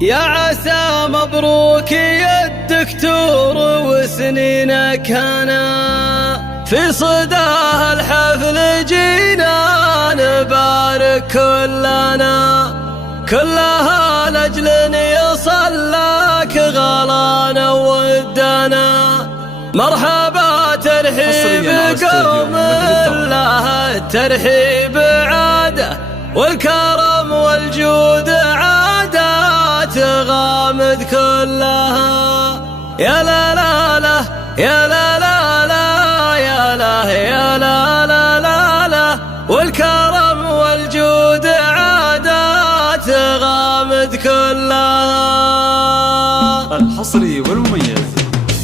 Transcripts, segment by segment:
يا عسى مبروك يا الدكتور وسنينك هنا، في صداه الحفل جينا نبارك كلها لأجل يصل لك غلانا ودنا. مرحبا ترحيب قوم الله الترحيب عاده، والكرم والجود عادات غامد كلها. يا لا لا لا يا لا لا لا يا لا يا لا لا لا لا، والكرم والجود عادات غامد كلها. الحصري والمميز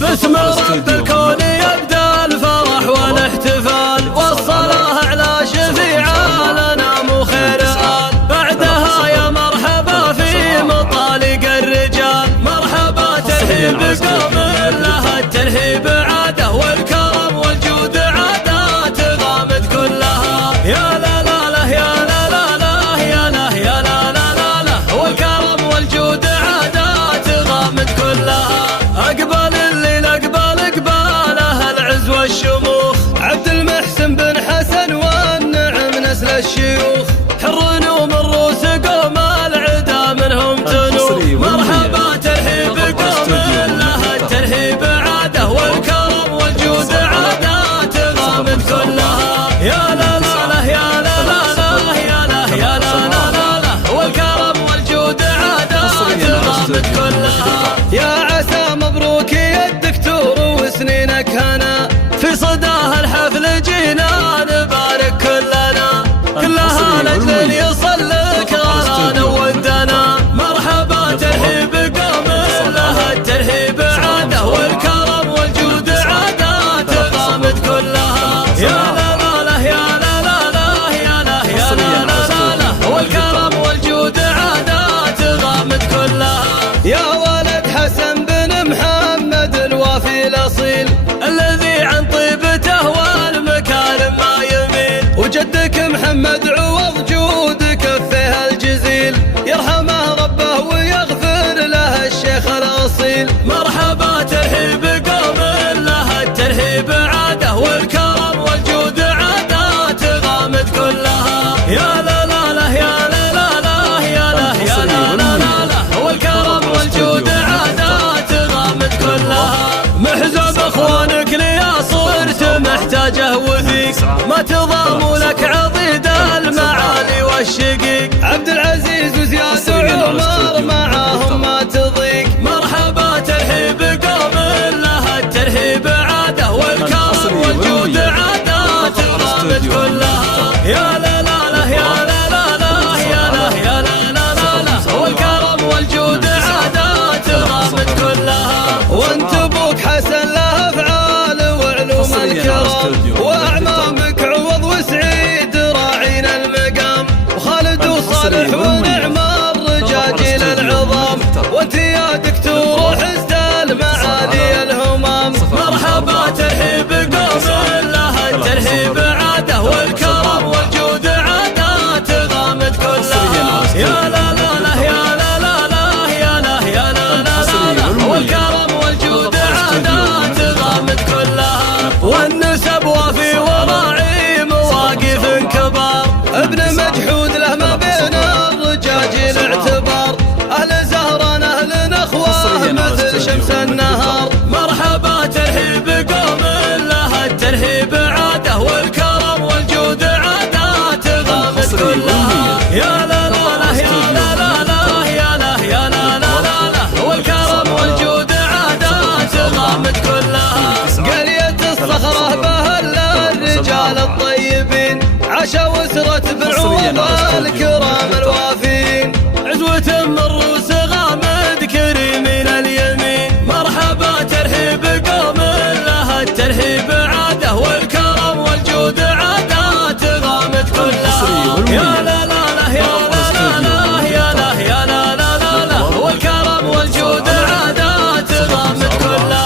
باسم رب الكون يبدأ الفرح والاحتفال، والصلاة على شفيع الأنام خير آل. بعدها يا مرحبا في مطالق الرجال، مرحبا ترحيب قوم لها الترحيب عاده، والكرم والجود عادات غامد كلها. يا لا لا لا يا لا لا لا يا لا يا لا لا لا لا، والكرم والجود عادات غامد كلها. أقبل الليل أقباله العز والشموخ، عبد المحسن بن حسن والنعم نسل الشيوخ، حر ومن روس قوم العدا منهم تنوخ. مرحبا ترحيب قوم لها الترحيب عاده، والكرم والجود عادات غامد كلها. يا لا لا لا يا لا لا لا يا لا يا لا لا لا لا، والكرم والجود عادات غامد كلها. يا عسى مبروك يا الدكتور وسنينك هنا، في صداه الحفل جينا نبارك كلها لأجل يصل لك غلانا ودنا. مرحبا ترحيب قوم لها الترحيب عاده، والكرم والجود عادات غامد كلها. يا لا لا لا يا لا لا لا يا لا يا لا لا لا، والكرم والجود عادات غامد كلها. يا ولد حسن بن محمد الوافي الأصيل، الذي عن طيبته والمكارم ما يميل، وجدك محمد عوض جود كفه الجزيل، يرحمه ربه ويغفر له الشيخ الأصيل. مرحبا ترحيب قوم لها الترحيب عاده، والكرم والجود عادات غامد كلها. يا لا لا لا يا لا لا لا يا لا يا لا لا لا، والكرم والجود عادات غامد كلها. محزب اخوانك ليا صرت محتاجه وثيق، ما تضام لك عضيد المعالي والشقيق، عبد العزيز وزياد وعمر معاهم ما تضيق. مرحبا ترحيب قوم لها الترحيب عاده، والكرم والجود عادات غامد كلها. يا لا لا لا يا لا لا لا يا لا يا لا لا لا لا، والكرم والجود عادات غامد كلها. وانت ابوك حسن له افعال وعلوم الكرام، واعمامك عوض وسعيد راعين المقام، وخالد وصالح ونعم الرجاجيل العظام، وانت يا دكتور حزت المعالي الهمام. مرحبا ترحيب قوم لها الترحيب عاده، والكرم والجود عادات غامد كلها. يا لا لا لا يا لا لا لا يا لا يا لا لا لا، والكرم والجود عادات غامد كلها. والنسب وافي وراعي مواقف كبار، ابن مجحود له ما بين الرجاجيل اعتبار، اهل زهران اهل نخوه مثل شمس النهار. مرحبا ترحيب قوم لها الترحيب عاده، والكرم والجود عادات غامد كلها. يا لا لا لا يا لا لا لا يا لا يا لا لا لا، والكرم والجود عادات غامد كلها. قرية الصخرة بهل الرجال الطيبين، عاشوا وسرة بعوض الكرام الوافين، عزوة من روس غامد كريمين اليمين. مرحبا ترحيب قوم لها الترحيب عاده، والكرم والجود عادات غامد كلها. يا لا لا لا يا لا لا لا يا لا يا لا لا لا لا، والكرم والجود عادات غامد كلها.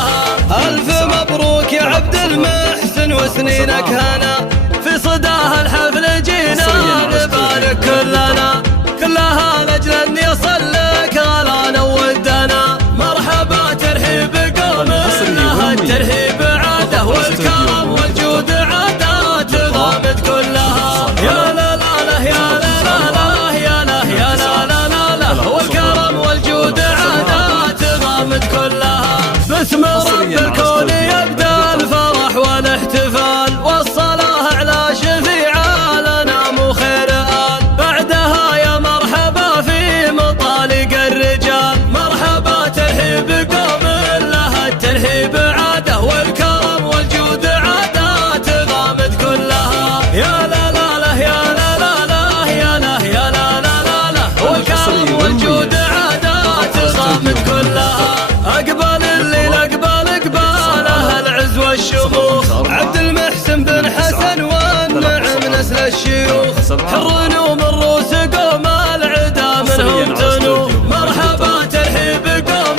ألف مبروك يا عبد المحسن وسنينك هنا، في صداه الحفل جينا نبارك كلها لأجل أن يصل لك غلانا حر نوم الروس قوم العدا منهم تنو مرحبا ترحيب قوم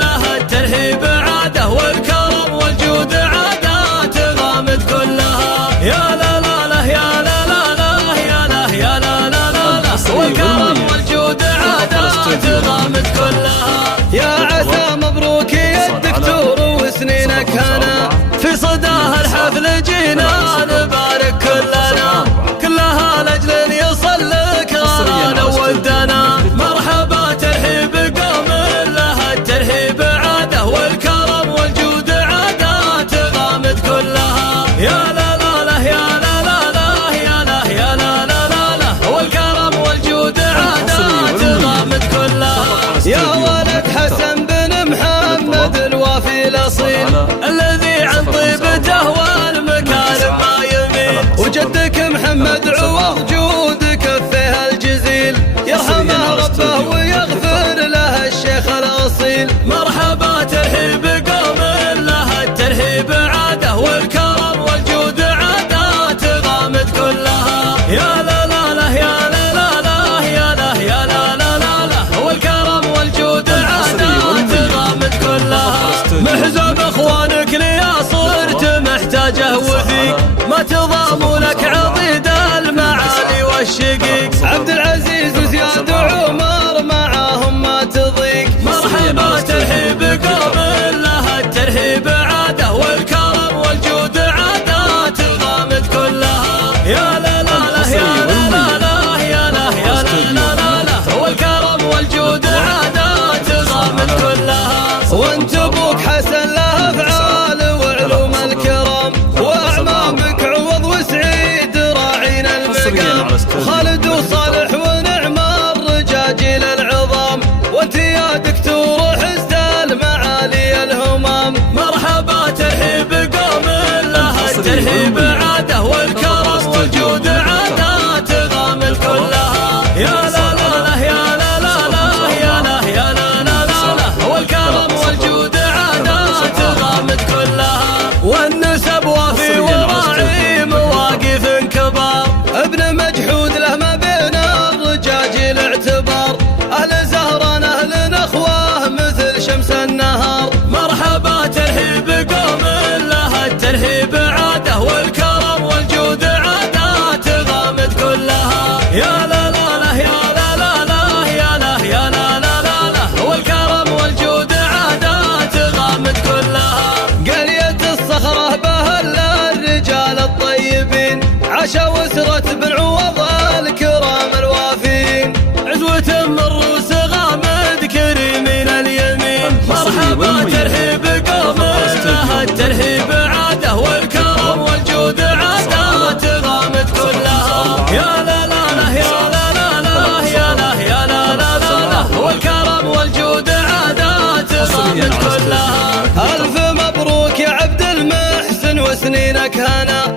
لها الترحيب عاده والكرم والجود عادات غامد كلها يا لا لا لا يا لا لا لا يا لا يا لا لا لا والكرم والجود عادات غامد كلها يا عسى مبروك يا الدكتور وسنينك هنا في صداها الحفل جينا نبارك كلنا كلها لاجل يصل لك رانا ودنا مرحبا ترحيب قوم لها الترحيب عاده والكرم والجود عادات غامد كلها يا لا لا لا يا لا لا لا يا لا يا لا لا لا والكرم والجود عادات غامد كلها يا ولد حسن بن محمد الوافي الاصيل الذي عن طيبته والمكارم ما يميل وجدك محمد عوض جود كفه الجزيل يرحمه ربه ويغفر له الشيخ الاصيل مرحبا ترحيب قوم لها الترحيب عاده والكرم والجود عادات غامد كلها يا لا لا لا يا لا لا لا يا لا يا لا لا لا والكرم والجود عادات غامد كلها محزوب اخوانك ليا صرت محتاجه وفيك ما تضام لك عضيد المعالي والشقيق عبد العزيز وزياد وعمر معاهم ما تضيق مرحبا ترحيب قوم لها الترحيب عاده والكرم والجود عادات غامد كلها يا لا لا لا يا لا لا لا يا لا يا لا لا لا والكرم والجود عادات غامد كلها وانت ابوك حسن له افعال وعلوم الكرم واعمامك عوض وسعيد راعين المقام وخالد وصالح ونعم الرجاجيل العظام وانت يا دكتور حزت المعالي الهمام مرحبا ترحيب قوم لها الترحيب عاده والكرم والجود عادات غامد كلها يا لا لا لا يا لا لا لا يا لا يا لا لا لا والكرم والجود عادات غامد كلها والنسب وافي وراعي مواقف كبار ابن مجحود له ما بين الرجاجيل اعتبار اهل زهران اهل نخوه مثل شمس النهار مرحبا ترحيب قوم لها الترحيب عاده والكرم والجود عادات غامد كلها يا لا لا لا يا لا لا لا يا لا يا لا لا لا والكرم والجود عادات غامد كلها قرية الصخرة بهل الرجال الطيبين عاشا وسرة بن عوض الكرام الوافين عزوة من الروس غامد كريمين اليمين مرحبا ترحيب قوم لها الترحيب عاده والكرم والجود عادات غامد كلها يا لا لا لا يا لا لا لا يا لا يا لا لا لا والكرم والجود عادات غامد كلها الف مبروك يا عبد المحسن وسنينك هنا